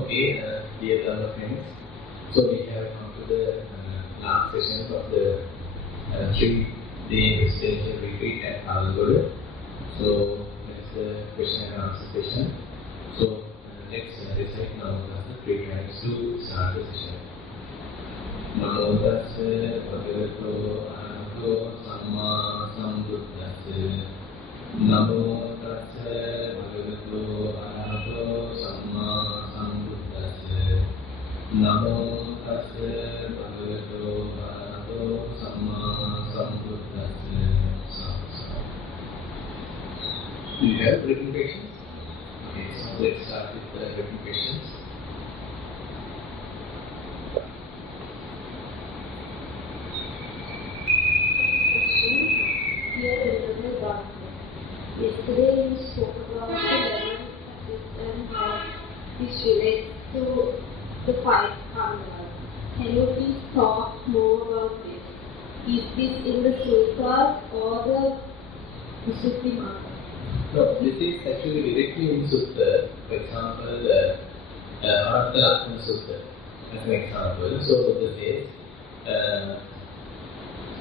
Okay, dear Dhamma friends, so we have come to the last session of the 3-day residential retreat at Kalalgoda. So that's the question and answer session. So let's recite Namo Tassa 3 times to start the session. Namo Tassa Bhagavato Arahato Samma Sambuddhassa. Namo Tassa Bhagavato Arahato Samma Sambuddhassa. Namo Tassa Bhagavato Arahato Samma Sambuddhassa. Do you have written questions? Okay, so let's start with the written questions. Yesterday you spoke about the level and how this relates to the 5 khandhas. Can you please talk more about this? Is this in the sutras or the Visuddhi Marga? No, this is actually directly in Sutta. For example, Anatta Sutta as an example. So this says,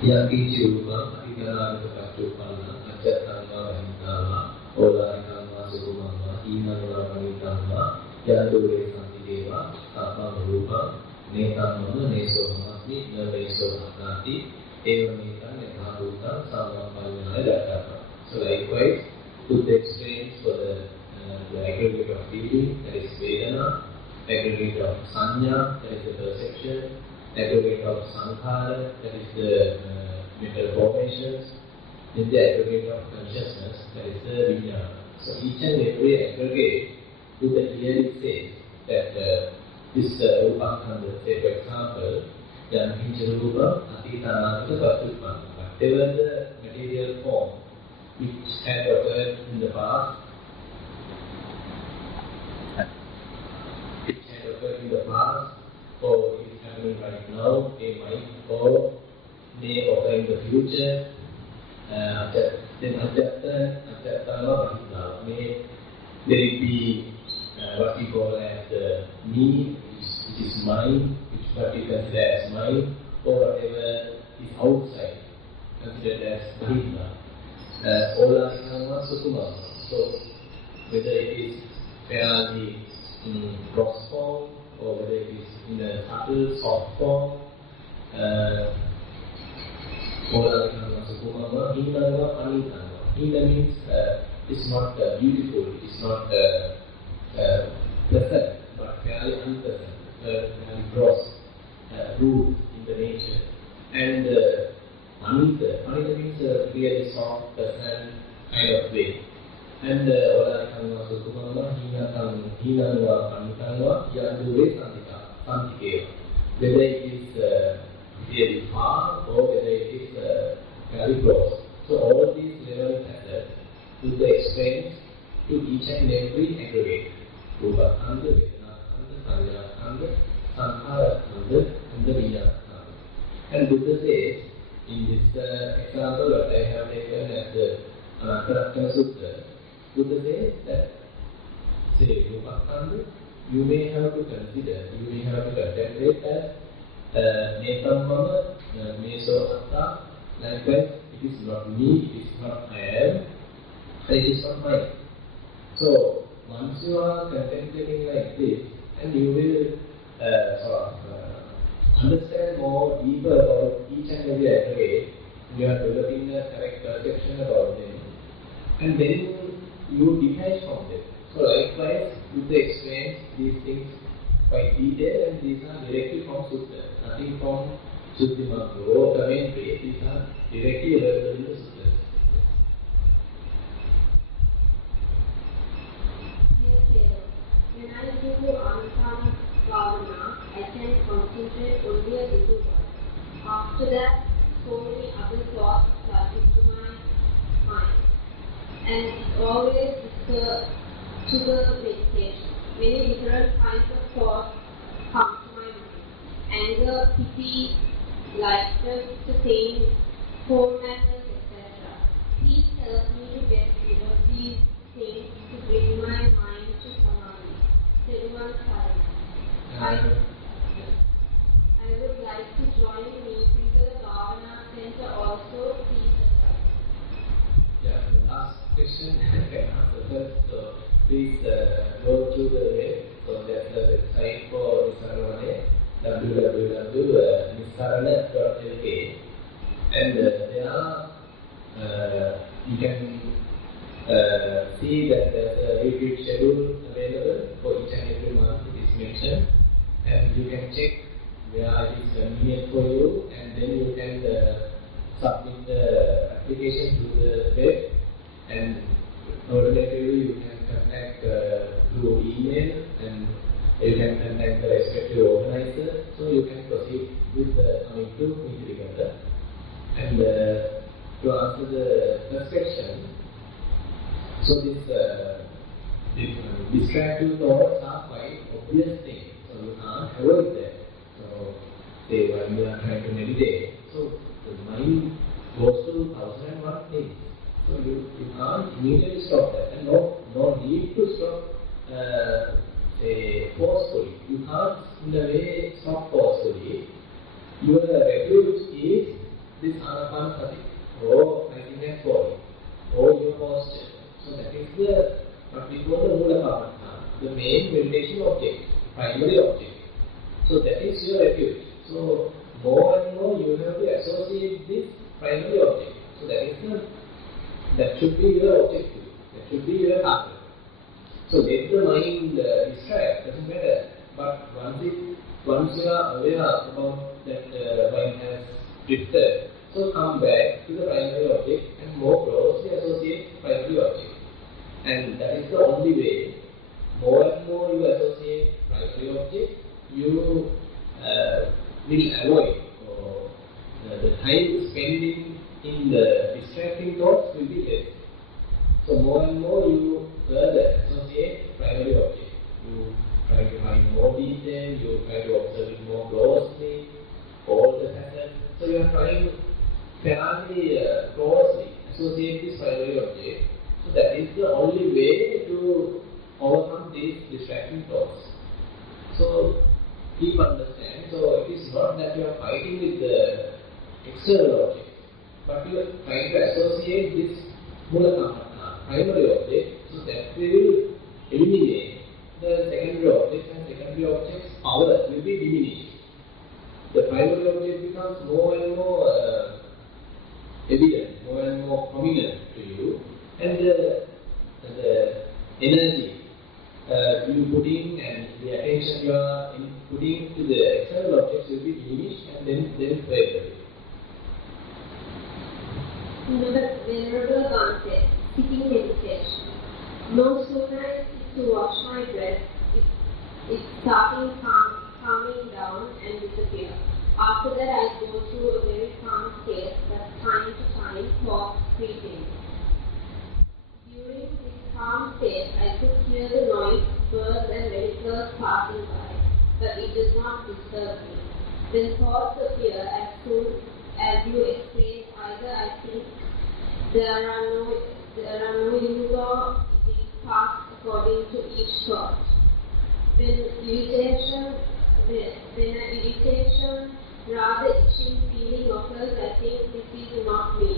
Yankichi Rupa, Adhikarānika Paccuppanna, Ajjattamma Vahittāva, Olārikamma Sukumamma, Hīnamma Panittamma, Yadure Santideva, Sappamma Rupa, Netamma Neso Hamasmi, Nameso Hakati, Eva Neta Nethabhutam, Samma Palinaya Dattappa. So likewise, Buddha explains for the aggregate of feeling, that is Vedana, aggregate of Sanya, that is the perception, aggregate of Sankhara, that is the mental formations, then the aggregate of consciousness, that is the Vijnana. So each and every aggregate, Buddha clearly says that this Rupa-khandha, say for example, Yankincha Rupa, Atita Ananta Paccuppanna, whatever the material form which had occurred in the past, or is happening right now, it might or may occur in the future. Then Ajjattana Vahittāva, may there be what we call as the me, which is mind, which what we consider as mind, or whatever is outside, considered as Vahittāva. Olārikamma Sukumamma. So whether it is fairly gross form or whether it is in a subtle soft form, Olārikamma Sukumamma, Hīnamma Panittamma. Hīna means it's not beautiful, it's not pleasant, but fairly unpleasant, fairly gross, rude in the nature. And Panita means really soft, pleasant kind of way. And Olārikamma Sukumamma, Hīnamma Panittamma, Yadure Santikeva. Whether it is really far or whether it is very close. So all of these level factors Buddha explains to each and every aggregate. Rupa-khandha, Vedana-khandha, Sanya-khandha, Sankhara-khandha, and the Vijnana-khandha. And Buddha says, in this example that I have taken as the Anatta Sutta, Buddha says that, say, Rupa-khandha, you may have to consider, you may have to contemplate as Netamma, Meso Atta. Likewise, it is not me, it is not I am, and it is not mine. So, once you are contemplating like this, and you will understand more deeper about each and every aggregate, you are developing a correct perception about them, and then you detach from them. So likewise, Buddha explains these things quite detailed, and these are directly from Sutta, nothing from Suddhi Marga or commentary. These are directly available in the Suttas. Dear Thero, when I do Anupana Bhavana, I can concentrate only a little while. After that, so many other thoughts start into my mind, and it always disturbs to the meditation. Many different kinds of thoughts come to my mind. Anger, pity, likeness to pain, cold matters, etc. Please help me to get rid of these things to bring my mind to samadhi. Everyone silent. I would like to join Nissarana Bhavana Center also. Please advise. Yeah, the last question I can answer first. So please go through the web. So there's a website for Nissarana, www.nissarana.lk, and there you can see that there's a retreat schedule available for each and every month. It is mentioned, and you can check where it is convenient for you, and then you can submit the application to the web, and alternatively you can contact through email, and you can contact the respective organizer, so you can proceed with the coming to meet together. And to answer the first question, so distractive thoughts are quite obvious things, so you can't avoid them. So say when you are trying to meditate, so the mind goes to 1001 things. So you can't immediately stop that, and no need to stop forcefully. You can't in a way stop forcefully. Your refuge is this anapanasati, or mindfulness body, or your posture. So that is what we call the mula karma, the main meditation object, primary object. So that is your refuge. So more and more you have to associate this primary object. So that should be your objective. That should be your target. So let the mind distract, doesn't matter. But once you are aware about that mind has drifted, so come back to the primary object and more closely associate primary object. And that is the only way. More and more you associate primary object, you will avoid the time spending in the distracting thoughts will be less. So more and more you further associate primary object. You try to find more detail, you try to observe it more closely, all the factors. So you are trying fairly closely associate this primary object. So that is the only way to overcome these distracting thoughts. So keep understand. So it is not that you are fighting with the external object, but you are trying to associate this mula karma, primary object, so that will eliminate the secondary objects, and secondary objects' power will be diminished. The primary object becomes more and more evident, more and more prominent to you, and the energy you put in and the attention you are putting to the external objects will be diminished, and then fade away. Venerable Bhante, sitting meditation. No sooner I sit to watch my breath, it's starting calming down and disappear. After that, I go through a very calm state, but time to time thoughts creep in. During this calm state, I could hear the noise, birds and vehicles passing by, but it does not disturb me. When thoughts appear, as soon as you explain, either I think there are no use or it is passed according to each thought. When an irritation, rather itching feeling occurs, I think this is not me,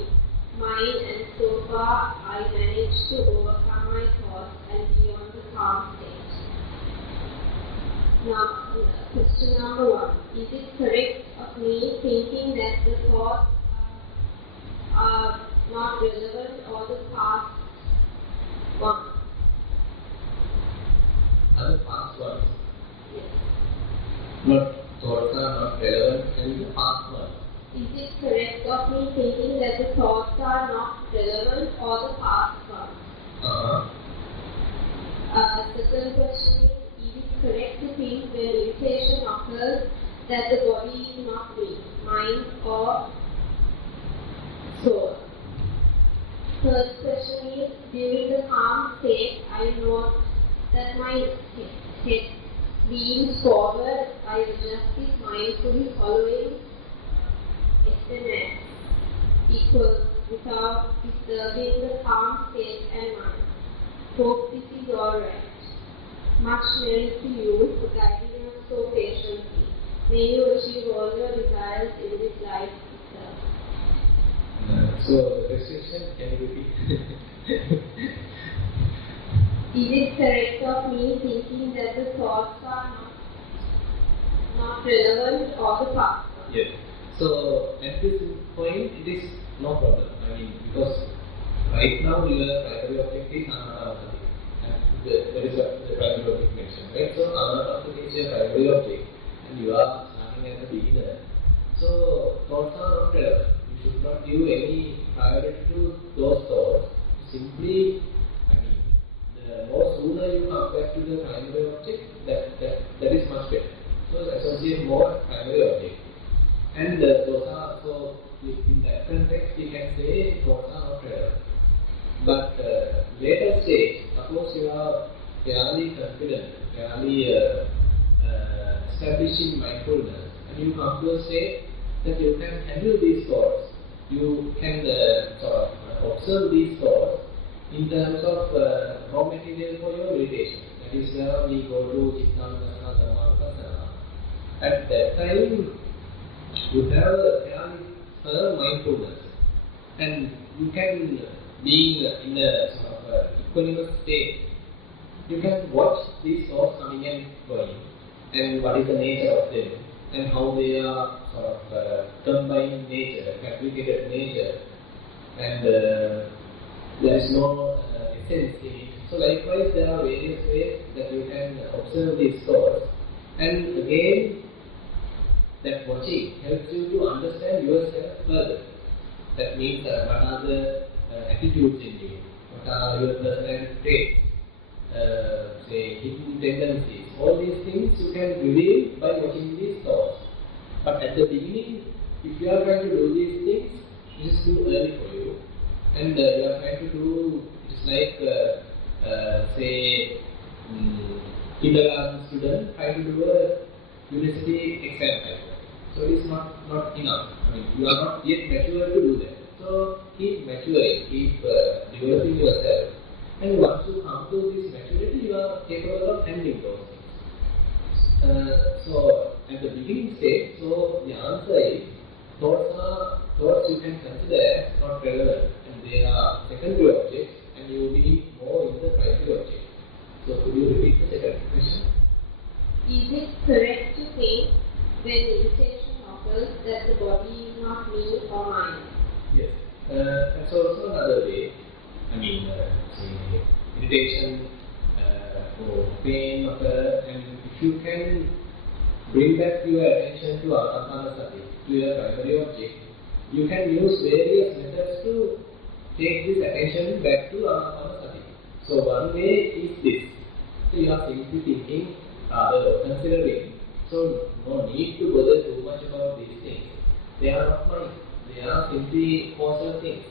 mine, and so far I managed to overcome my thoughts and be on the calm state. Now, question number 1. Is it correct of me thinking that the thoughts are not relevant or the past one? Are the past ones? Yes. Thoughts are not relevant and the past ones. Is it correct of me thinking that the thoughts are not relevant or the past ones? Second question is it correct to think when irritation occurs that the body is not me, mind or soul? Third question is, during the calm state, I note that my head leans forward, I adjust it mindfully following SNS equals without disturbing the calm state and mind. Hope this is alright. Much merit to you for guiding us so thoughts are not relevant or the past. Yes. So at this point, it is no problem. I mean, because right now your primary object is anapanasati, and there is the primary object mentioned, right? So anapanasati is your primary object, and you are starting as a beginner. So thoughts are not relevant. You should not give any priority to those thoughts. Simply, I mean, the more sooner you come back to the primary object, that is much better. So associate more primary object. And those are, so in that context we can say thoughts are not relevant. But later stage, suppose you are fairly confident, fairly establishing mindfulness, and you come to a state that you can handle these thoughts, you can sort of observe these thoughts in terms of raw material for your meditation. That is where we go to Nissarana, Dhamma. At that time, you have a fairly firm mindfulness, and you can, being in a sort of equanimous state, you can watch these thoughts coming and going, and what is the nature of them, and how they are sort of combined nature, fabricated nature, and there is no essence in it. So likewise, there are various ways that you can observe these thoughts, and again, that watching helps you to understand yourself further. That means what are the attitudes in you, what are your personality traits, say hidden tendencies. All these things you can reveal by watching these thoughts. But at the beginning, if you are trying to do these things, it is too early for you, and you are trying to do, it's like say kindergarten student trying to do a university exam type. So it is not enough. I mean, you are not yet mature to do that. So keep maturing, keep developing yourself, and once you come to this maturity, you are capable of handling those things. So at the beginning stage, so the answer is thoughts you can consider as not relevant, and they are secondary objects, and you will be more in the primary object. So could you repeat the second question? Is it correct to think when meditation occurs that the body is not me or mine? Yes, that's also another way. I mean, say meditation for pain occur, and if you can bring back your attention to anapanasati, to your primary object, you can use various methods to take this attention back to anapanasati. So one way is this. So you are simply thinking, rather considering. So no need to bother too much about these things. They are not mine. They are simply causal things,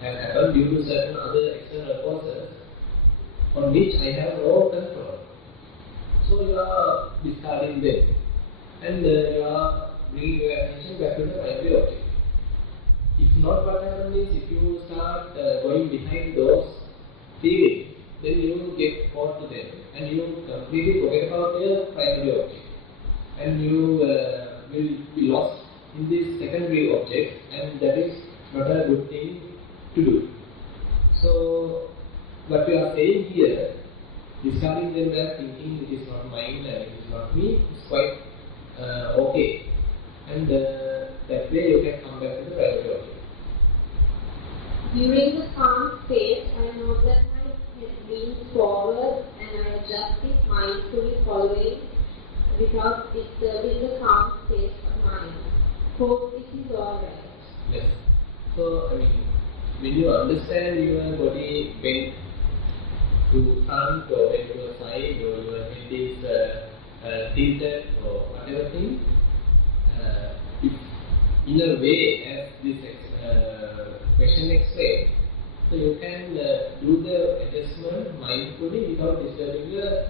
have happened due to certain other external causes on which I have no control. So you are discarding them, and you are bringing your attention back to the primary object. If not, what happens is, if you start going behind those feelings, then you get caught to them, and you completely forget about your primary object, and you will be lost in this secondary object, and that is not a good thing to do. So what we are saying here, discarding them as thinking it is not mine and it is not me, is quite okay, and that way you can come back to the primary object. During the calm state, I know that my head leans forward and I adjust it mindfully following without disturbing the calm state of mind. Hope this is alright. Yes. So, I mean, when you understand your body bent to front or bent to a side, or your head is tilted or whatever thing, if in a way as this question explains, so you can do the adjustment mindfully without disturbing the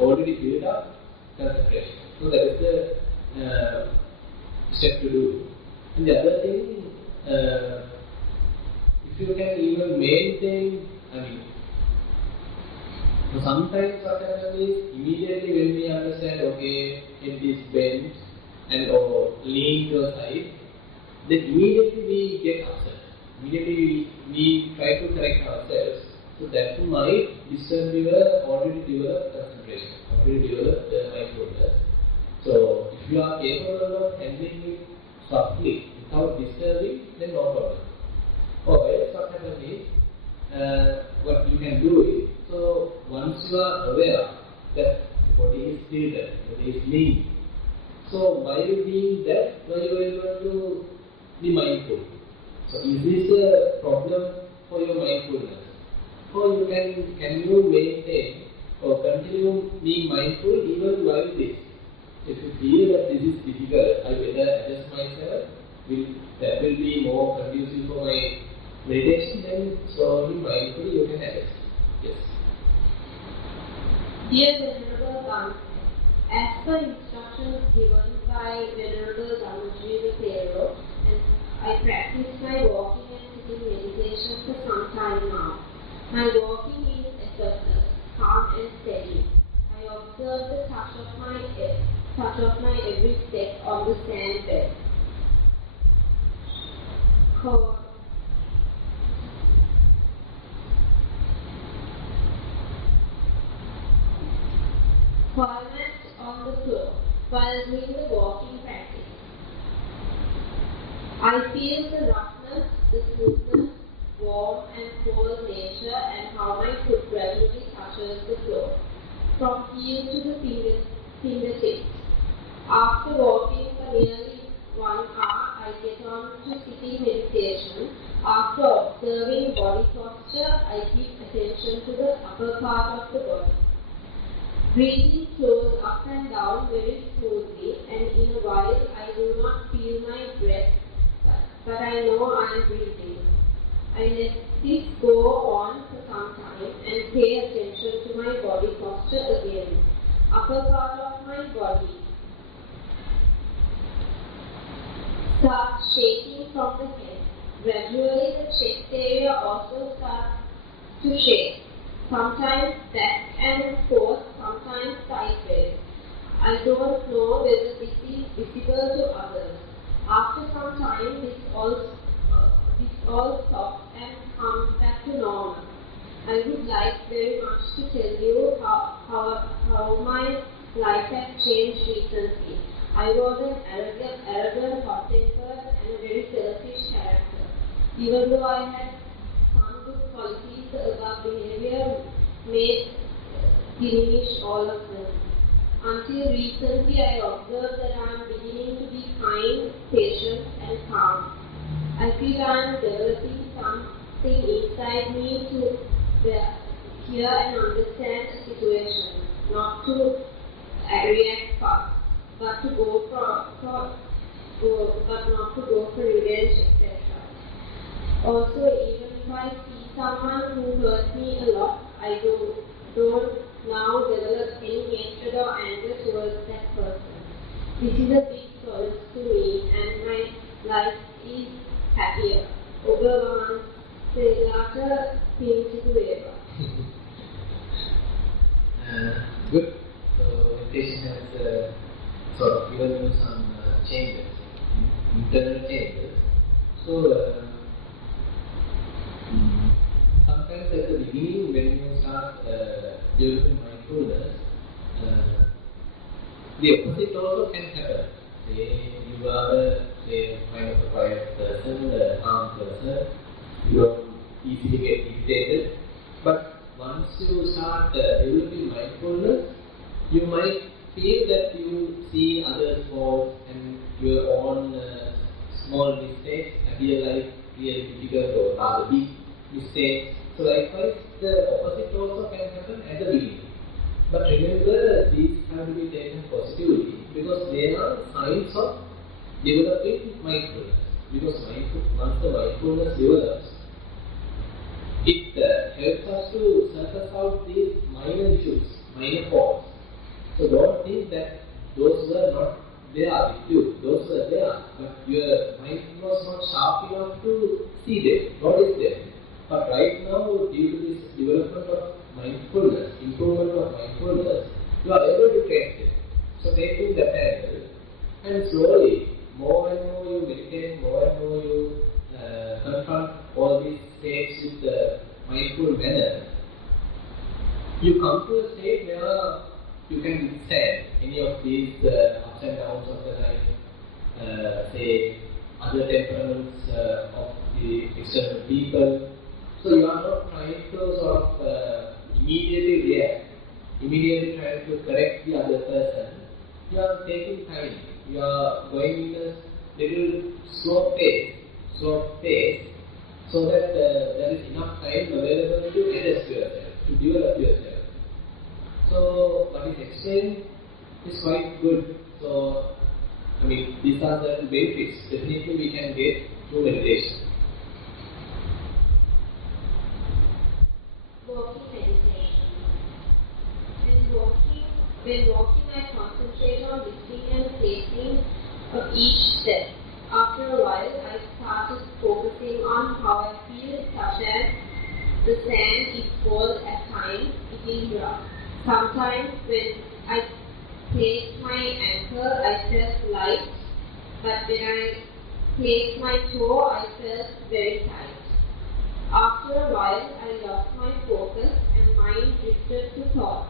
already built up concentration. So that is the step to do. And the other thing, if you can even maintain, I mean, sometimes what happens is, immediately when we understand, okay, it is bent and or lean to a side, then immediately we get upset. Immediately we try to correct ourselves. So that might disturb your already developed concentration, already developed mindfulness. So if you are capable of handling it softly without disturbing, then no problem. Or else what happens is, what you can do is, so once you are aware that the body is still there, the body is lean. So while being that, you are able to be mindful. So is this a problem for your mindfulness? Or you can you maintain or continue being mindful even while this? If you feel that this is difficult, I better adjust myself, that will be more conducive for my meditation, then slowly, mindfully you can adjust. Yes. Dear Venerable Dhamma, as per instructions given by Venerable Dhamma Thero, and I practice my walking and sitting meditation for some time now. My walking is effortless, calm and steady. I observe the touch of my every step on the sand bed. Quiet on the floor while doing the walking practice. I feel the roughness, the smoothness, warm and cold nature, and how my foot gradually touches the floor, from heel to the fingertips. After walking for nearly 1 hour, I get on to sitting meditation. After observing body posture, I give attention to the upper part of the body. Breathing flows up and down very smoothly, and in a while I do not feel my breath, but I know I am breathing. I let this go on for some time and pay attention to my body posture again. Upper part of my body starts shaking from the head. Gradually the chest area also starts to shake. Sometimes back and forth, sometimes sideways. I don't know whether this is visible to others. After some time, this all stops and comes back to normal. I would like very much to tell you how my life has changed recently. I was an arrogant, hot-tempered, and a very selfish character. Even though I had some good qualities, the above behavior may diminish all of them. Until recently, I observed that I am beginning to be kind, patient, and calm. I feel I am developing something inside me to hear and understand the situation, not to react fast, but not to go for revenge, etc. Also, even if I see someone who hurt me a lot, I don't now develop any hatred or anger towards that person. This is a big solace to me, and my life is happier. ඔබ වහන්සේලාට පිංසිදු වේවා. Good. So meditation has sort of given you some changes, internal changes. So sometimes at the beginning, when you start developing mindfulness, the opposite also can happen. Say you are kind of a quiet person, a calm person, you don't easily get irritated. But once you start developing mindfulness, you might feel that you see others' faults and your own small mistakes appear like really difficult or rather big mistakes. So likewise, the opposite also can happen at the beginning. But remember, these have to be taken positively because they are signs of developing mindfulness. Because once the mindfulness develops, it helps us to surface out these minor issues, minor faults. So don't think that those were not there with you. Those were there, but your mind was not sharp enough to see them, notice them. But right now, due to this development of mindfulness, improvement of mindfulness, you are able to trace them. So taking that angle, and slowly, more and more you meditate, more and more you confront all these states with the mindful manner, withstand any of these ups and downs of the life, say other temperaments of the external people. So you are not trying to sort of immediately react, immediately trying to correct the other person. You are taking time. You are going in a little slow pace, so that there is enough time available to adjust yourself, to develop yourself. So what is explained is quite good. So I mean, these are the benefits definitely we can get through meditation. Walking meditation. When walking, I concentrate on listening and tasting of each step. After a while, I started focusing on how I feel, such as the sand is cold at times, it is rough. Sometimes when I placed my ankle, I felt light, but when I placed my toe, I felt very tight. After a while, I lost my focus and mind drifted to thought.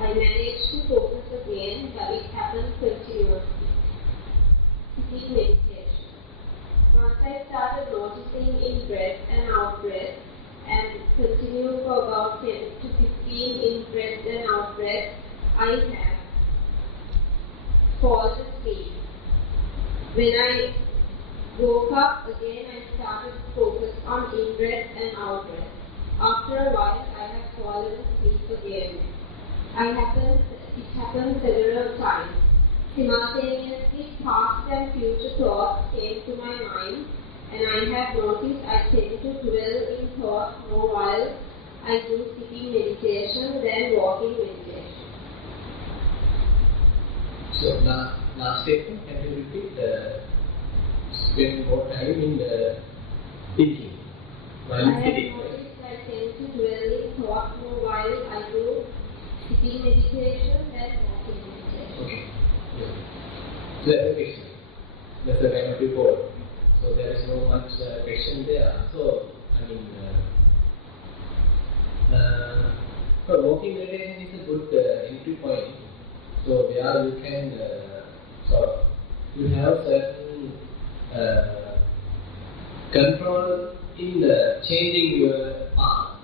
I managed to focus again, but it happened continuously. Sitting meditation. Once I started noticing in breath and out breath and continued for about 10 to 15 in breath and out breath, I have fallen asleep. When I woke up again, I started to focus on in breath and out breath. After a while, I have fallen asleep again. It happened several times. Simultaneously, past and future thoughts came to my mind, and I have noticed I tend to dwell in thought more while I do sitting meditation than walking meditation. So last statement, can you repeat? Spend more time in the thinking while sitting. I have noticed I tend to dwell in thought more while I do sitting meditation than walking meditation. Okay. Yeah. So that's a question. That's a kind of report. So there is no much question there. So I mean, so walking meditation is a good entry point. So there you can you have certain control in changing your path,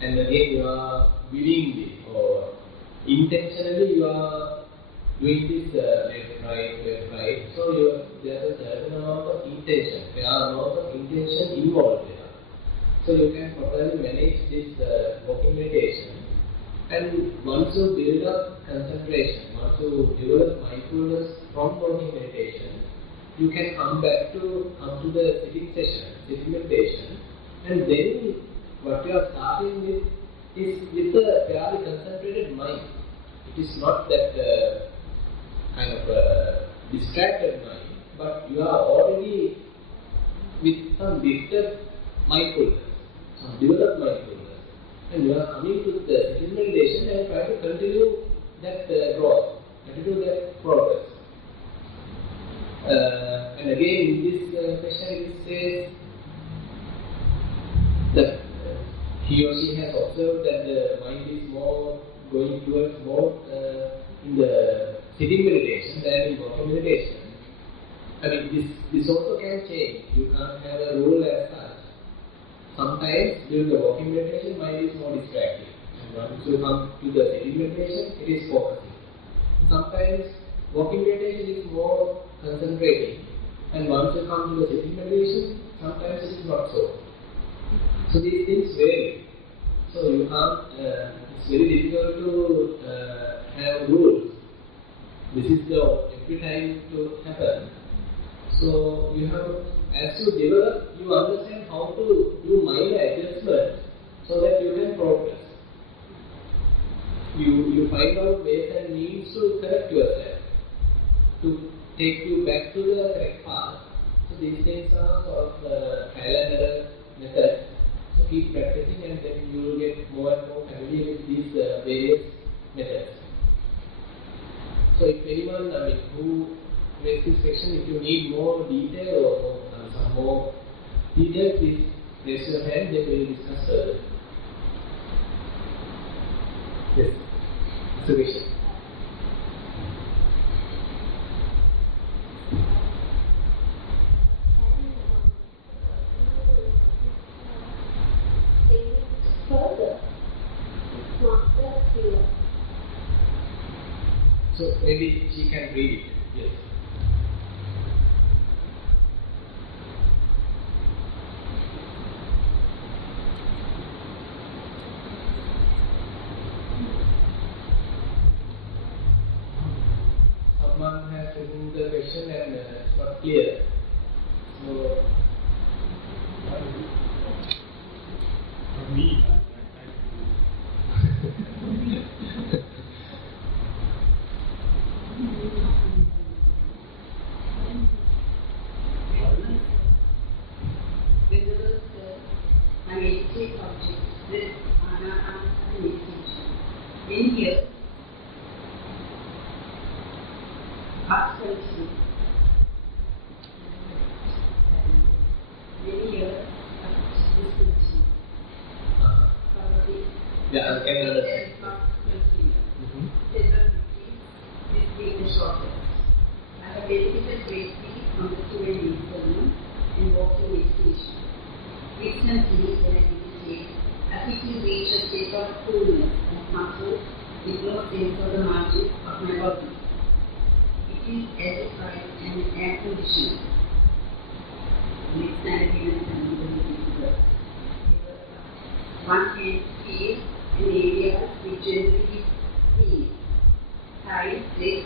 and again you are willingly or intentionally you are doing this left, right. So there's a certain amount of intention. There are a lot of intention involved there. So you can properly manage this walking meditation. And once you build up concentration, once you develop mindfulness from walking meditation, you can come to the sitting meditation, and then what you are starting with is with a fairly concentrated mind. It is not that kind of distracted mind, but you are already with some lifted mindfulness, some developed mindfulness. And you are coming to the sitting meditation and try to continue that growth, continue that progress. And again, in this question, it says that he or she has observed that the mind is more going towards more in the sitting meditation than in walking meditation. I mean, this also can change. You can't have a rule as such. Sometimes during the walking meditation, mind is more distracting. And once you come to the sitting meditation, it is focusing. Sometimes walking meditation is more concentrating. And once you come to the sitting meditation, sometimes it is not so. So these things vary. So you can't, it's very difficult to have rules. This is the every time to happen. So you have, as you develop, you understand how to do minor adjustments so that you can progress. You find out ways and means to correct yourself, to take you back to the correct path. So these things are sort of trial and error methods. So keep practicing, and then you will get more and more familiar with these various methods. So if anyone, who raised this question, if you need more detail or some more detail, please raise your hand, then we will discuss further. Yes, that's a question. So maybe she can read it. Yes. Someone has written the question and it's not clear. So, for me, I meditate objects with Anapana meditation. In here, absolutely. Many years of discontinuity. Probably. yeah, I can understand. Several routines, this being the shortest. I have dedicated greatly on the student Nissarana and walking meditation. Recently, when I meditate, I quickly reach a state of coolness and comfort with no sense of the margin of my body. It is as if I am an air conditioner. Next time we will one can feel an area which generally is seen, high, thick,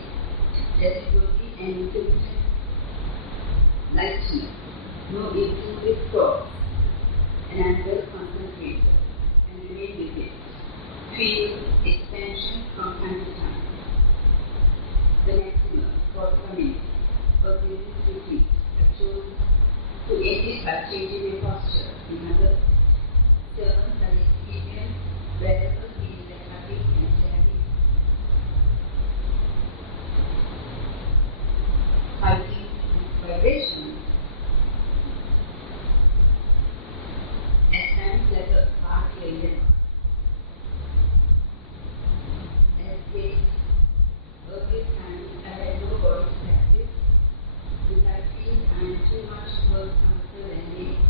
reciprocity and intermittent lightness, no intrusive thoughts, and I am well concentrated and remain with it. Feel expansion from time to time. The maximum for coming or using retreat. I chose to end it by changing my posture. In other terms, I experience wherever he is happy and standing, fighting vibration. At times, like a heart alien. As they earlier times, I had no body practice. If I feel I am too much more comfortable and make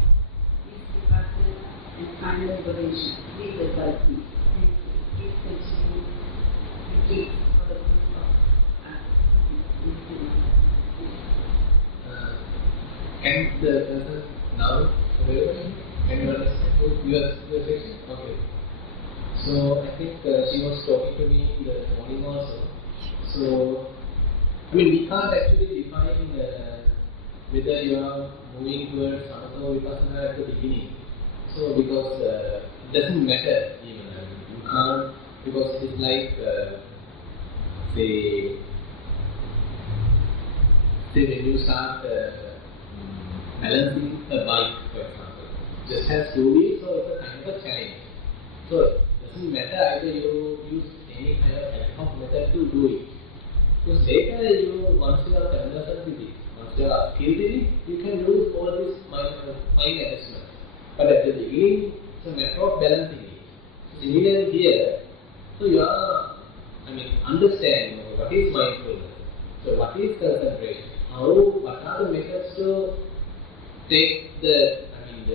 this vipassana and final liberation. Please advise me. Thank you. Please continue to keep for the good of us. Can the person now available? Can you understand your question? Okay. So I think she was talking to me in the morning also. So I mean we can't actually define whether you are moving towards samatha or vipassana at the beginning. So because it doesn't matter even. I mean, you can't, because it is like say when you start balancing a bike, for example, just has 2 wheels, so it's a kind of a challenge. So it doesn't matter either you use any kind of ad hoc method to do it. Because later once you are conversant with it, once you are skilled in it, you can do all this fine adjustment. But at the beginning, it's a matter of balancing it. Similarly here, so you are, understand what is mindfulness. So what is concentration? What are the methods to take the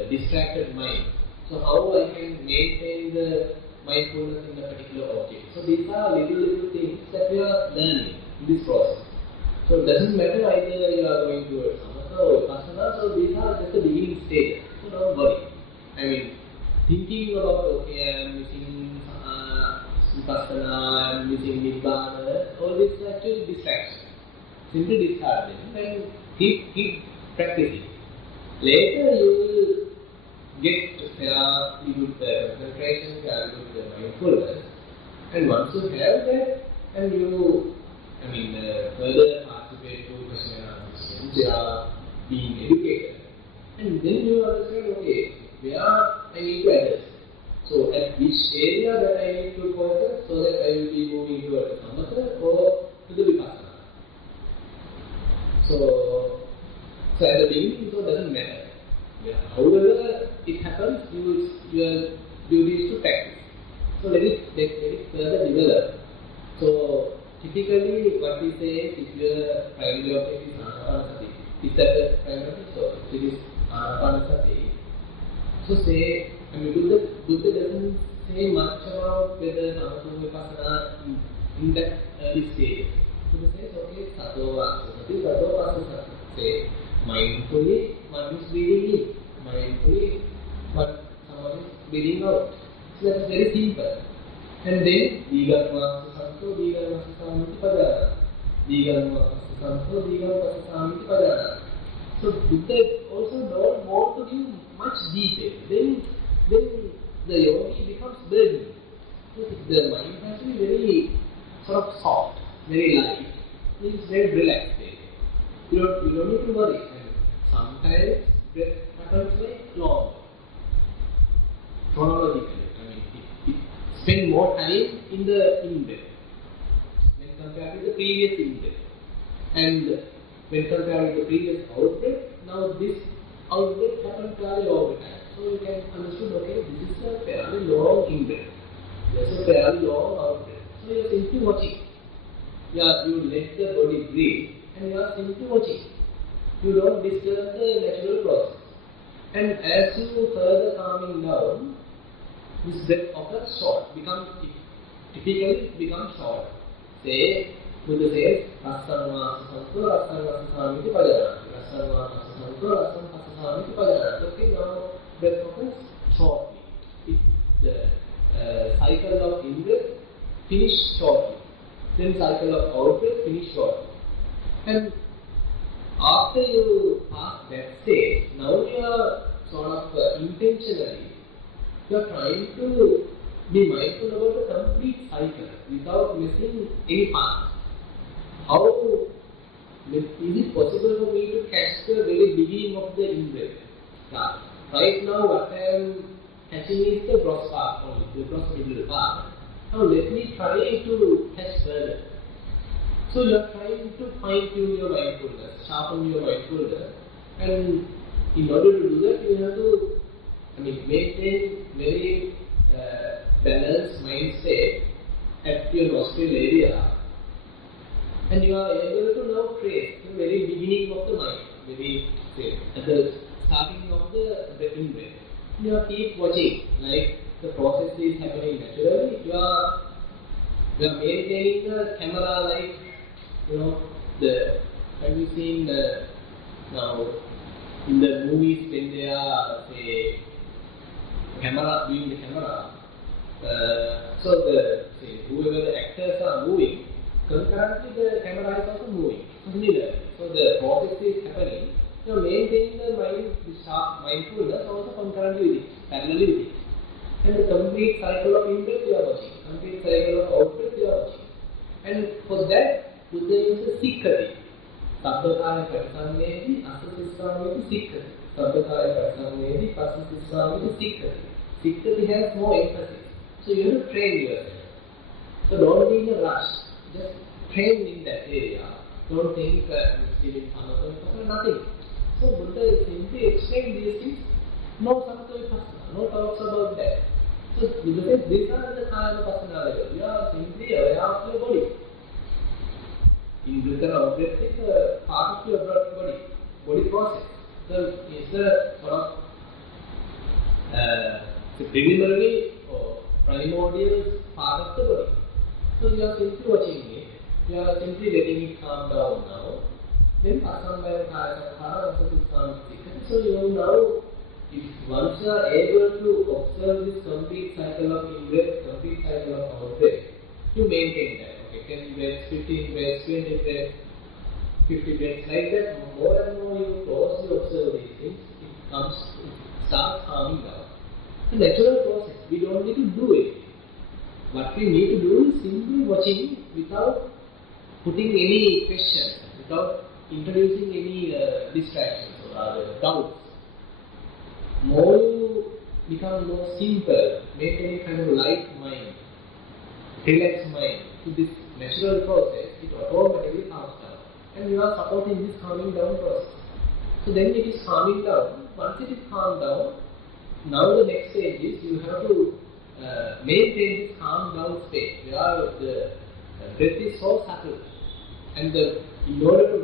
distracted mind? So how I can maintain the mindfulness in a particular object? So these are little things that we are learning in this process. So it doesn't matter either you are going towards samatha or vipassana. So these are just the beginning stages. So don't worry. Thinking about okay, I am missing vipassana, I am missing nibbana, all this is actually distraction. Simply discard them and keep practicing. Later you will get fairly good concentration, fairly good mindfulness, and once you have that, and you further participate to question and answer sessions, you are being educated, and then you understand okay, where I need to adjust. So at which area that I need to focus so that I will be moving towards the samatha or to the vipassana. So at the beginning, it doesn't matter. However it happens, your duty is to practice. So let it further develop. So typically, what we say is, if your primary object is anapanasati, is that the primary object? So it is anapanasati. So say, Buddha doesn't say much about whether samatha or vipassana in that early stage. Buddha says, okay, sato vasa sati, sato vasa sati. Say, mindfully, one is breathing in. Mindfully, what someone is breathing out. So that's very simple. And then, digan vasa santo, digan vasa samiti padana. Digan vasa santo, digan vasa samiti padana. So Buddha also don't want to give much detail. Then the yogi becomes burdened. The mind has to be very sort of soft, very light. It's very relaxed. You don't need to worry. And sometimes breath happens like long, chronologically. I mean, it spend more time in the in-breath when compared to the previous in-breath. And when compared with the previous out-breath, now this out-breath happens fairly over time. So you can understand, okay, this is a fairly long in-breath. There's a fairly long out-breath. So you are simply watching. Yeah, you let the body breathe and you are simply watching. You don't disturb the natural process. And as you further calming down, this breath occurs short, typically becomes short. Say, Buddha says, Rassan vasa santo, rassan vasa samiti padana. Rassan vasa santo, rassan vasa samiti padana. Okay, now breath occurs shortly. The cycle of in-breath finish shortly. Then cycle of out-breath finish shortly. And after you pass that stage, now you are sort of intentionally, you are trying to be mindful about the complete cycle without missing any part. How is it possible for me to catch the very beginning of the in-breath? Right now what I am catching is the gross part only, the gross middle part. Now let me try to catch further. So you are trying to fine-tune your mindfulness, sharpen your mindfulness, and in order to do that you have to maintain very balanced mind state at your nostril area. And you are able to now trace the very beginning of the mind, at the starting of the in-breath. You are keep watching, like the process is happening naturally. You are maintaining the camera, like have you seen now in the movies when they are doing the camera? So whoever the actors are moving, concurrently the camera is also moving. Similarly, so the process is happening. You are maintaining the sharp mindfulness also concurrently with it, parallelly with it. And the complete cycle of in-breath you are watching, complete cycle of out-breath you are watching. And for that, Buddha uses sikkati. Sabbakaya parisamneti, asasissameti sikkati. Sabbakaya parisamneti, asasissameti sikkati. Sikkati has more emphasis. So you have to train yourself. So don't be in a rush. Just train in that area. Don't think I'm still in samatha, nothing. So Buddha simply explained these things. No samatha vipassana, no talks about that. So Buddha says these are the kind of personality. You are simply aware of your body. In-breath and out-breath is a part of your body process. So it's a sort of preliminary or primordial part of the body. So you are simply watching it. You are simply letting it calm down now. Then Asambhaya Kaya Sakhara Asasissamiti. So you now, if once you are able to observe this complete cycle of in-breath, complete cycle of out-breath, you maintain that. Okay, 10 breaths, 15 breaths, 20 breaths, 50 breaths, like that. More and more you closely observe these things, it starts calming down. It's a natural process. We don't need to do it. What we need to do is simply watching without putting any questions, without introducing any distractions or other doubts. More you become more simple, maintain a kind of light mind, relaxed mind to this natural process, it automatically calms down. And you are supporting this calming down process. So then it is calming down. Once it is calmed down, now the next stage is you have to maintain this calm down state where the breath is so subtle. And in order to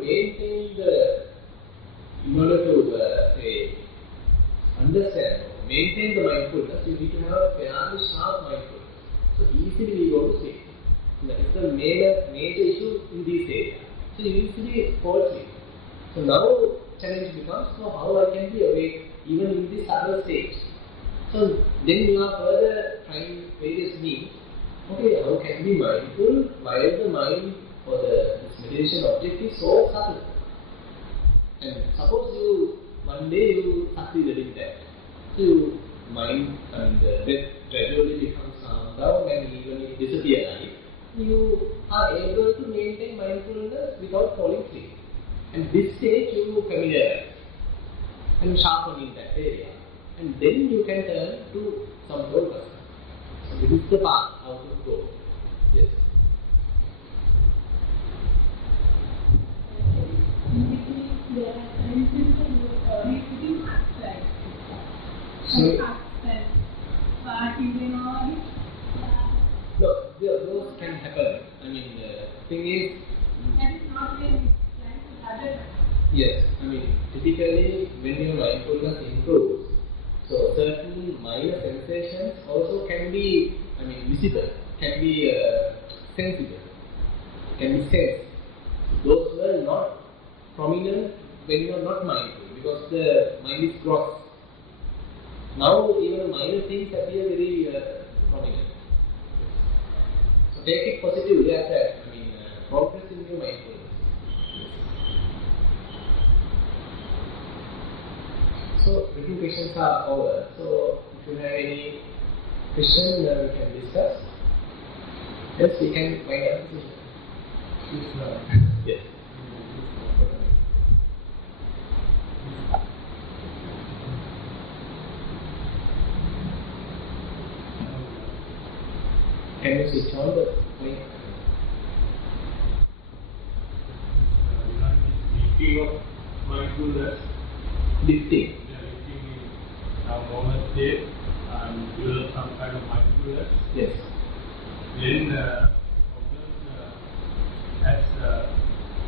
understand or maintain the mindfulness, you need to have a fairly sharp mindfulness. So easily we go to sleep. That is the major issue in these days. So you usually fall asleep. So now challenge becomes, so how I can be awake even in this other stage. So then you are further trying various means. Okay, how can be mindful while the mind or this meditation object is so subtle? And suppose one day you succeeded in that. So you mind and the breath gradually becomes calmed down and even it disappears. You are able to maintain mindfulness without falling asleep. And this stage you familiarize and sharpen in that area. And then you can turn to some focus. So this is the path how to go. Yes. No, those can happen. I mean, the thing is, that is not really planned to other. Yes, I mean, typically when your mindfulness improves, so certain minor sensations also can be, visible, can be sensible, can be sensed. Those were not prominent when you are not mindful, because the mind is gross. Now even minor things appear very prominent. So take it positively as that, progress in your mindfulness. So written questions are over. So if you have any question, we can discuss. Yes, we can wind up the session. Yes. Can you switch on the mic? Lifting of mindfulness. Lifting. Lifting in our normal state and develop some kind of mindfulness. Yes. Then as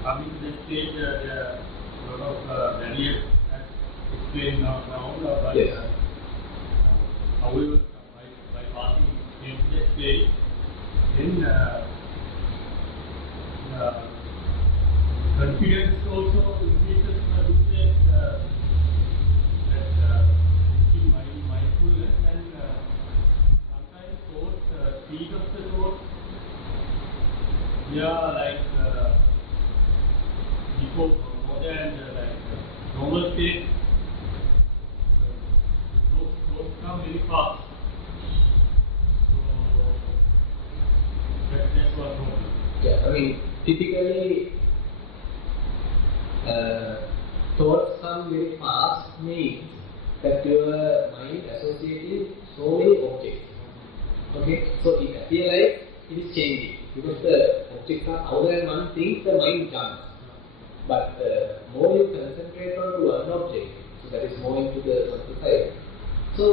coming to the stage, there are a lot of barriers as explained now but yes. However, by passing in this stage, then confidence also increases that in mindfulness, and sometimes thoughts, speed of the thoughts, like before more than normal state, thoughts come very fast. So that's one problem. Yeah, typically thoughts come very fast means that your mind associating so many objects. Okay, so it appears like it is changing because the objects are other than one thing, the mind jumps. But more you concentrate on one object, so that is more into the subtle side. So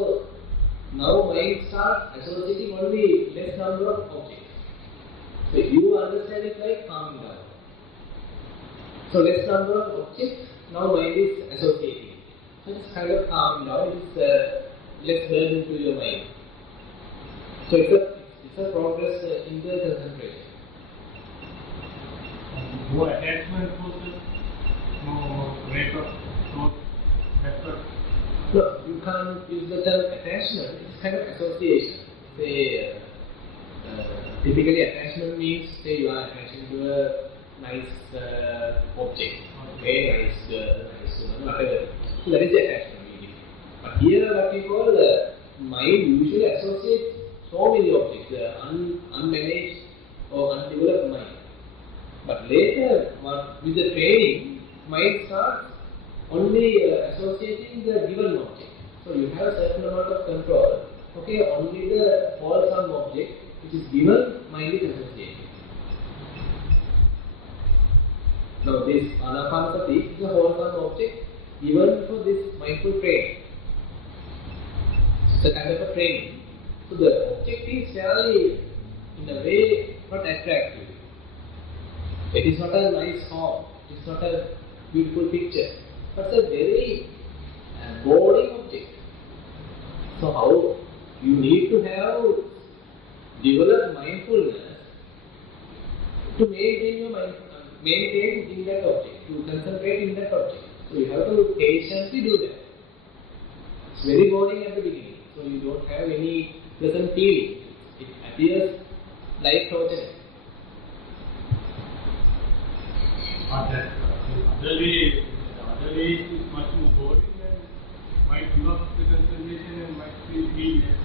now mind starts associating only less number of objects. So you understand it like calming down. So less number of objects, now mind is associating. So it's kind of calming down, it is less burden to your mind. So it's a progress in the concentration. More attachment process, more rate of thought, better. No, you can't use the term attachment, it's kind of association. Say, typically attachment means, say you are attaching to a nice object, okay, nice girl, nice woman, whatever. So that is the attachment meaning. But here what we call mind usually associates so many objects, unmanaged or undeveloped mind. But later, with the training, mind starts only associating the given object. So you have a certain amount of control. Okay, only the wholesome object which is given, mind is associating. Now this anapanasati is a wholesome object given for this mindful training. It's a kind of a training. So the object is fairly, in a way, not attractive. It is not a nice form, it is not a beautiful picture, but it's a very boring object. So how you need to have developed mindfulness to maintain your maintain in that object, to concentrate in that object. So you have to patiently do that. It's very boring at the beginning, so you don't have any pleasant feeling. It appears like torture. The other way is much more boring and might give up the concentration and might feel less.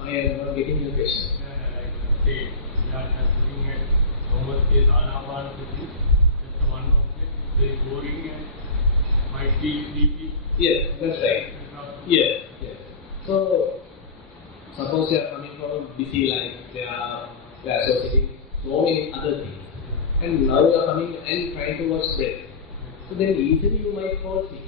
I am not getting your question. Like say, we are just looking at Thomas says Anapanasati, just one object, very boring and might be sleepy. Yes, that's right. Yes, yes. So, suppose you are coming from a busy life, they are associating so many other things. And now you are coming and trying to watch breath. So then easily you might fall asleep.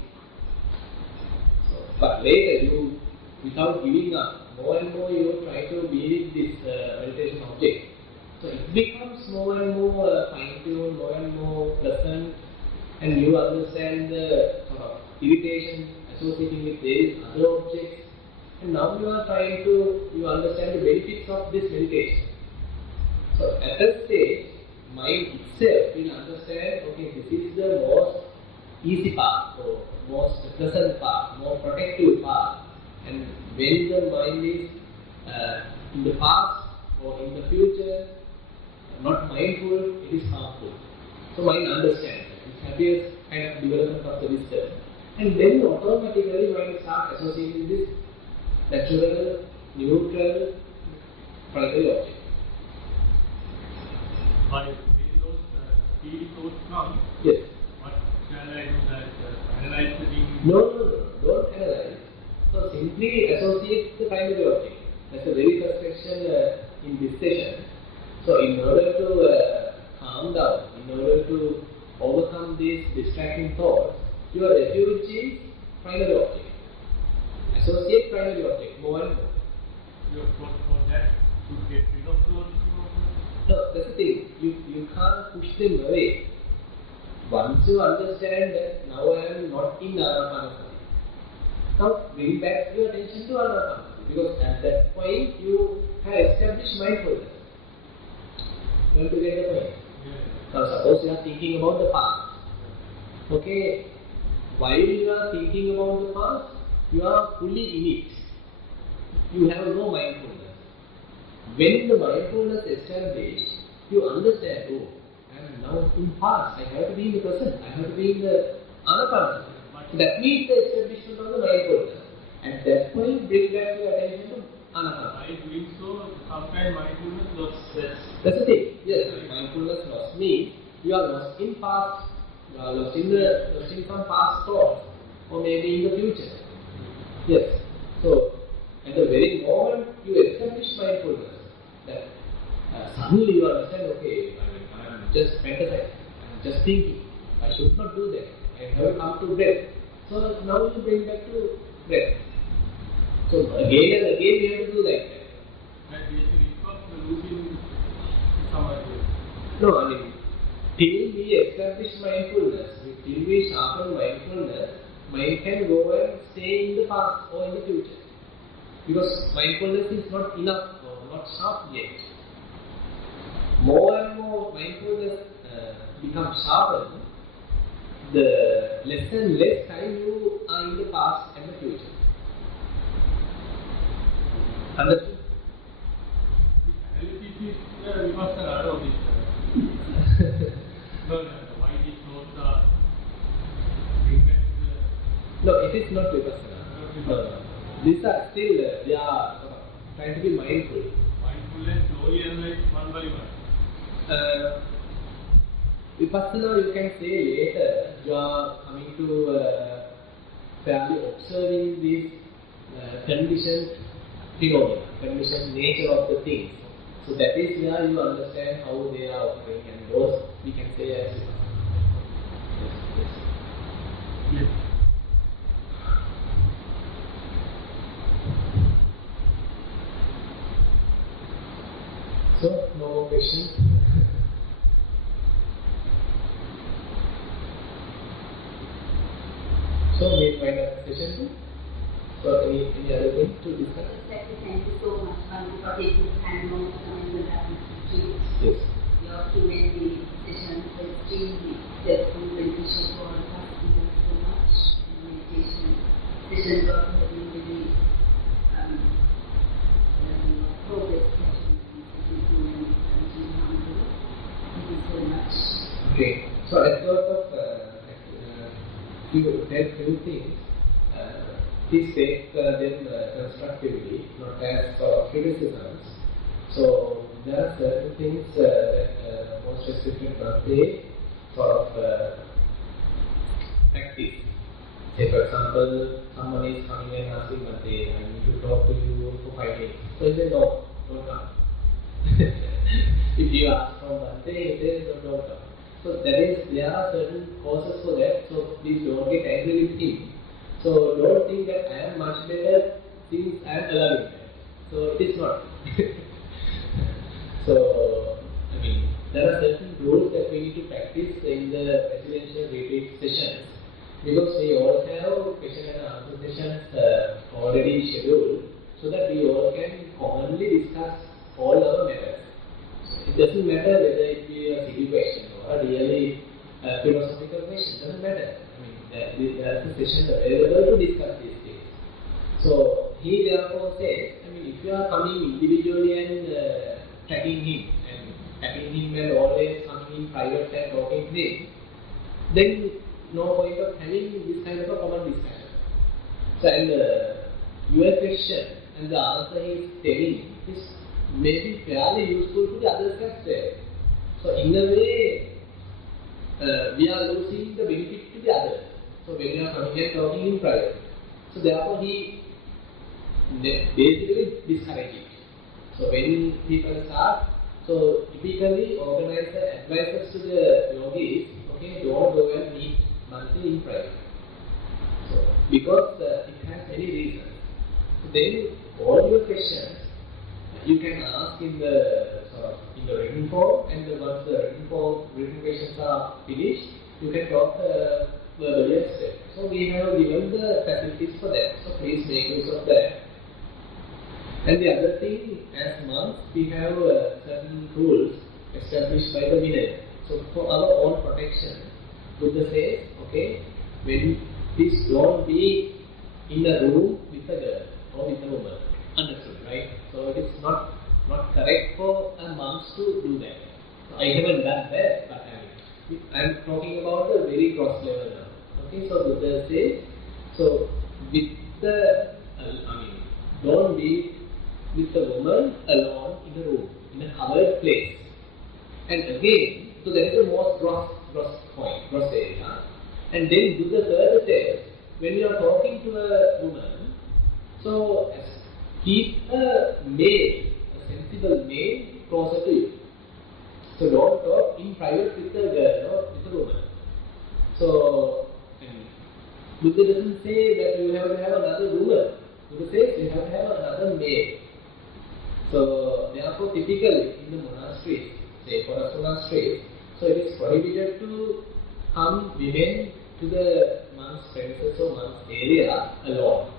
So, but later you, without giving up, more and more you try to be with this meditation object. So it becomes more and more fine-tuned, more and more pleasant, and you understand the sort of irritation associating with various other objects. And now you are trying to, you understand the benefits of this meditation. So at that stage, mind itself will understand, okay, this is the most easy path, or most pleasant path, more protective path. And when the mind is in the past or in the future, not mindful, it is harmful. So mind understands. It appears kind of development of the wisdom. And then automatically mind starts associating this natural, neutral, planetary object. But when those feel thoughts come, Yes. what shall I do that? Analyze the thing? No, don't analyze. So simply associate the primary object. That's the very first section in this session. So in order to calm down, in order to overcome these distracting thoughts, your refuge is primary object. Associate primary object more and more. For that, to get rid of those? No, that's the thing. You can't push them away. Once you understand that now I am not in Anapanasati, now bring back your attention to Anapanasati, because at that point you have established mindfulness. You have to get the point. Now suppose you are thinking about the past. Okay, while you are thinking about the past, you are fully in it. You have no mindfulness. When the mindfulness is established, you understand, oh, I am now in past, I have to be in the present, I have to be in the Anapanasati. That means the establishment of the mindfulness. At that point, bring back your attention to Anapanasati. By doing so, sometimes mindfulness lost. That's the thing. Yes, mindfulness lost means you are lost in past, you are lost in some past thoughts, or maybe in the future. Yes. So, at the very moment you establish mindfulness, that suddenly you understand, okay, I am just fantasizing, I am just thinking, I should not do that, I have come to breath. So now you bring back to breath. So again and again we have to do like that. And basically it was losing some idea. No, I mean, till we establish mindfulness, till we sharpen mindfulness, mind can go and stay in the past or in the future. Because mindfulness is not enough or not sharp yet. More and more mindfulness becomes sharpened, the less and less time you are in the past and the future. Understood? This is Vipassana of this. Why these notes are bring back to the... No, it is not Vipassana. No. These are still, they are trying to be mindful. Mindfulness slowly analyze one by one. Vipassana, you can say later, you are coming to fairly observing these conditioned phenomena, conditioned nature of the things. So that is where you understand how they are operating, and those we can say as Vipassana. Yes. So, no more questions. So, we find a session too. So, any other thing to discuss? Thank you so much for taking time out and Yes. Your Q&A sessions are extremely helpful, beneficial for all of us. We learn so much. Meditation sessions also have been really progress sessions. Thank you so much. Okay. So I thought of few things. Please take them constructively, not as criticisms. So there are certain things that most restricted Bhante sort of practice. Say for example, someone is coming and asking Bhante, I need to talk to you for 5 minutes. So he says, no, don't come. If you ask from Bhante, he says, no, don't come. So there are certain causes for that, so please don't get angry with him. So don't think that I am much better since I am allowing that. So it is not. So, I mean, there are certain rules that we need to practice in the residential retreat sessions, because we all have question and answer sessions already scheduled, so that we all can commonly discuss all our matters. It doesn't matter whether it be a silly question or a really philosophical question, doesn't matter. I mean, there are sessions available to discuss these things. So he therefore says, I mean, if you are coming individually and tapping him and always coming in private and talking to him, then no point of having this kind of a common discussion. So and your question and the answer he is telling is maybe fairly useful to the others as well. So in a way, we are losing the benefit to the others. So when we are coming and talking in private, so therefore he basically discourages it. So when people start, so typically organizer advises to the yogis, okay, don't go and meet Bhante in private. So because it has many reasons. So then all your questions you can ask in the written form, and once the written questions are finished, you can talk verbally as well. So we have given the facilities for that. So please make use of that. And the other thing, as monks, we have certain rules established by the Vinaya. So for our own protection, Buddha says, okay, please don't be in a room with a girl or with a woman. Understood, right? So it is not correct for a monks to do that. So I haven't done that, but I am talking about the very gross level now. Okay, so Buddha says, so with the, don't be with the woman alone in a room, in a covered place. And again, so that is the most gross point, gross area. And then Buddha further says, when you are talking to a woman, so keep a male, a sensible male, closer to you. So don't talk in private with a girl or with a woman. So Buddha doesn't say that you have to have another woman. Buddha says you have to have another male. So therefore typically in the monasteries, say forest monasteries, so it is prohibited to come women to the monks' premises or monks' area alone.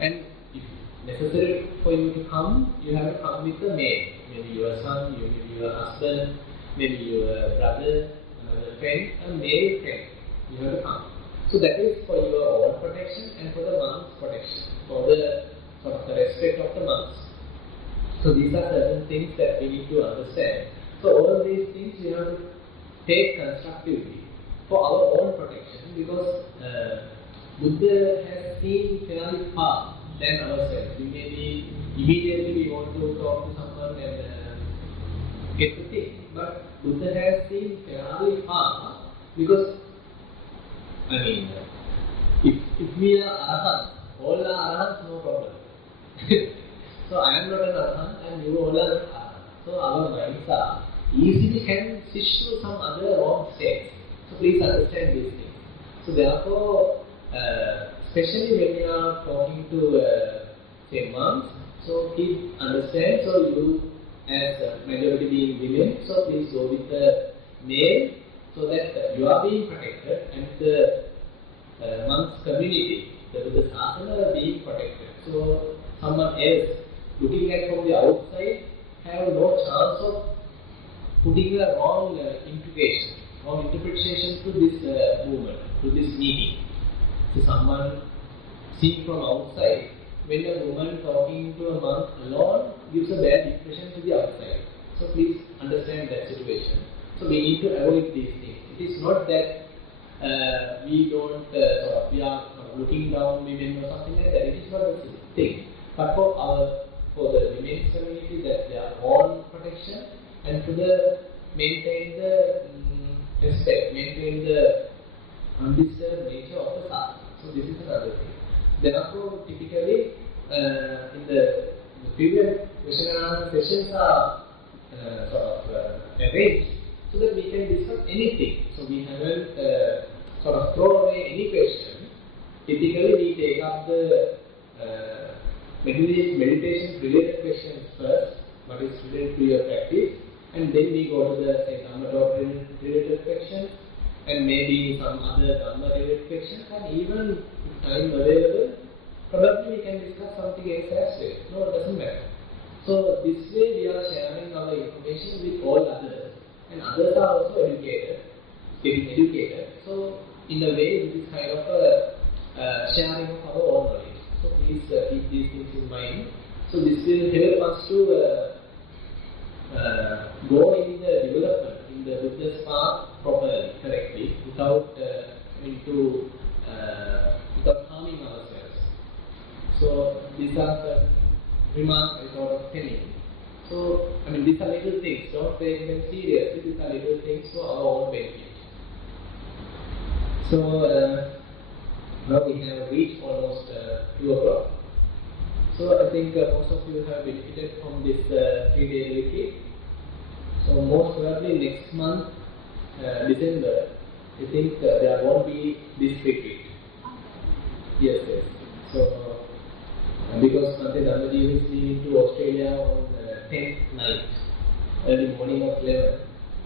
And if necessary for you to come, you have to come with a male. Maybe your son, maybe your husband, maybe your brother, another friend, a male friend. You have to come. So that is for your own protection and for the monks' protection, for the sort of the respect of the monks. So these are certain things that we need to understand. So all these things we have to take constructively for our own protection, because Buddha has seen fairly far than ourselves. We may be immediately we want to talk to someone and get the thing, but Buddha has seen fairly far, because if we are arahants, all are arahants, no problem. So I am not an arahant and you all are not arahant. So our minds are easily can switch to some other wrong states. So please understand these things. So therefore, especially when you are talking to say monks, so please understand. So you as majority being women, so please go with the male, so that you are being protected and the monks community, the Buddha's asana, are being protected. So someone else looking at from the outside have no chance of putting a wrong implication, wrong interpretation to this movement, to this meeting. So someone seen from outside, when a woman talking to a monk alone gives a bad impression to the outside. So please understand that situation. So we need to avoid these things. It is not that we don't, we are looking down women or something like that. It is not the thing. But for the women's community, that their own protection and to maintain the respect, maintain the undisturbed nature of the sasana. So this is another thing. Therefore, typically in the previous Nissarana sessions are arranged so that we can discuss anything. So we haven't thrown away any question. Typically, we take up the meditation related questions first, what is related to your practice, and then we go to the Dhamma talk related questions, and maybe some other Dhamma related questions, and even if time available, probably we can discuss something else as well. No, it doesn't matter. So this way we are sharing our information with all others, and others are also getting educated. So in a way, this is kind of a sharing of our own knowledge. So please keep these things in mind. So this will help us to go in the development in the Buddha's path properly, correctly, without without harming ourselves. So these are the remarks I thought of telling. So these are little things. Don't take them seriously. These are little things for our own benefit. So now we have reached almost 2 o'clock. So I think most of you have benefited from this 3-day retreat. So most probably next month, December, I think there won't be this retreat. Yes. So because Mante Dhammaji is leaving to Australia on 10th night, early morning of 11,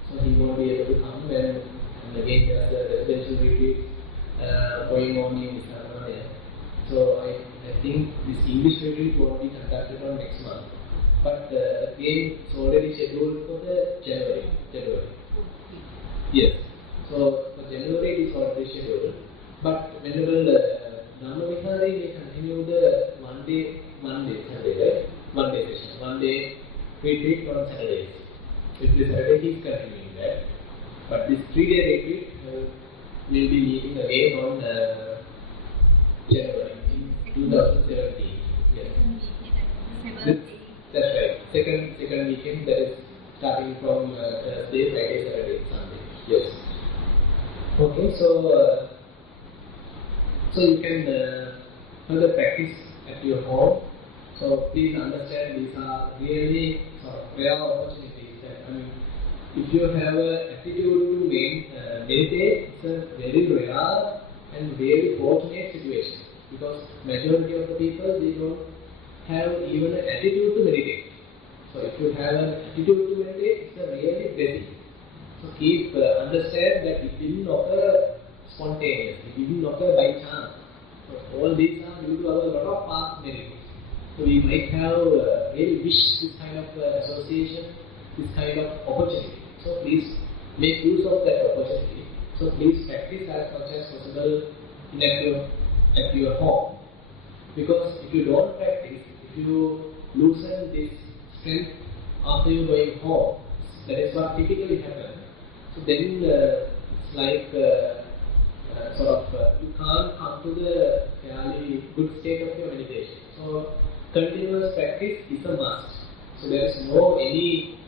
so he won't be able to come. And again there's a residential retreat going on in Nissarana. So I think this English retreat won't be conducted on next month. But again, it's already scheduled for the January. Yes. So for January it is already scheduled. But whenever Dhamma Vihari may continue the Monday session, 1-day retreat on Saturdays. Every Saturday he is continuing that. But this 3-day retreat will be meeting again on January in 2017. Yes. That's right. Second weekend, that is starting from Thursday, Friday, Saturday, Sunday. Yes. Okay, so you can further practice at your home. So please understand these are really rare opportunities. If you have an attitude to meditate, it's a very rare and very fortunate situation, because majority of the people, they don't have even an attitude to meditate. So if you have an attitude to meditate, it's a really blessing. So keep understand that it didn't occur spontaneously, it didn't occur by chance. So all these are due to our lot of past merits. So we might have really wished this kind of association, this kind of opportunity. So please make use of that opportunity. So please practice as much as possible at your home. Because if you don't practice, if you loosen this strength after you going home, that is what typically happens. So then it's like you can't come to the fairly good state of your meditation. So continuous practice is a must. So there is no any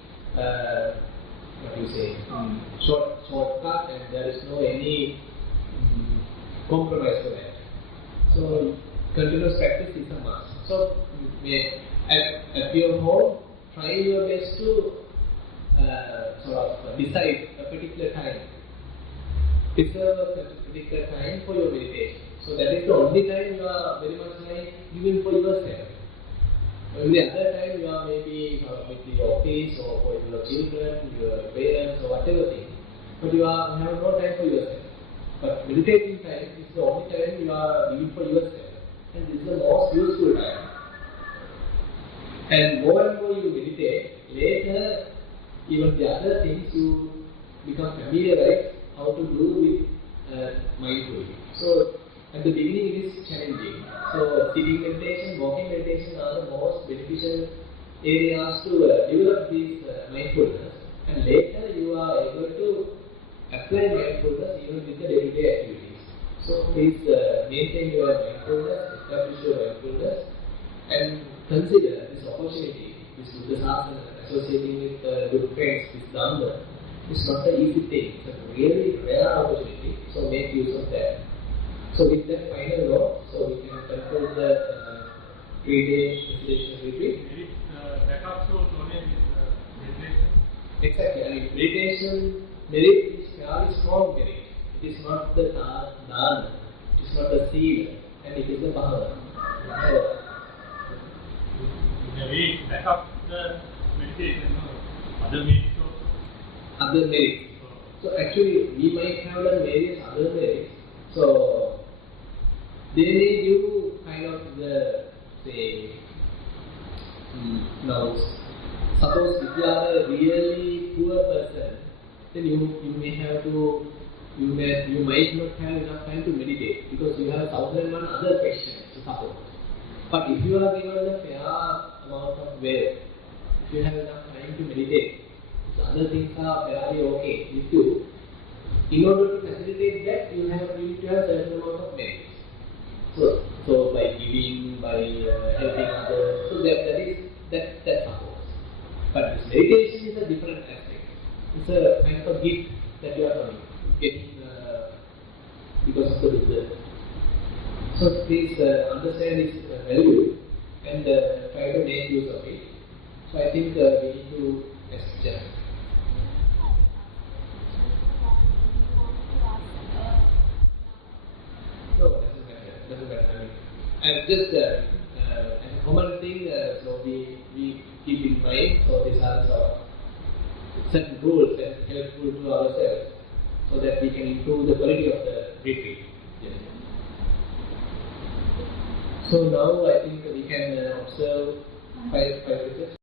shortcut, and there is no any compromise for that. So continuous practice is a must. So at your home, try your best to decide a particular time. Reserve a particular time for your meditation. So that is the only time you are very much like giving for yourself. Every other time you are maybe with your office or for your children, your parents or whatever thing. But you have no time for yourself. But meditating time is the only time you are giving for yourself. And this is the most useful time. And more you meditate, later even the other things you become familiarized how to do with mindfully. So at the beginning it is challenging. So sitting meditation, walking meditation are the most beneficial areas to develop this mindfulness, and later you are able to apply mindfulness even with the day-to-day activities. So please maintain your mindfulness, establish your mindfulness, and consider this opportunity, this Buddha associating with good friends, this Dhamma. It's not an easy thing. It's a really rare opportunity. So make use of that. So with that final note, so we can conclude the 3-day meditation retreat. Backup source only is meditation. Exactly. I mean, meditation merit is fairly strong merit. It is not the dana, it is not the sila, and it is the bhavana. So, in a way, backup the meditation, no? Other merits also. Other merits. So actually, we might have done various other merits. So they may give kind of the, say, now suppose if you are a really poor person, then you might not have enough time to meditate because you have 1,001 other questions to support. But if you are given a fair amount of wealth, if you have enough time to meditate, so other things are fairly okay with you. In order to facilitate that, you need to have a certain amount of merits. So by giving, by helping others, so that supports. But this meditation is a different aspect. It's a kind of a gift that you are getting because of the Buddha. So please understand its value and try to make use of it. So I think we need to adjust. No, doesn't matter. And just a common thing, so we keep in mind, so these are sort of certain rules that are helpful to ourselves so that we can improve the quality of the retreat. Yes. So now I think we can observe 5 minutes.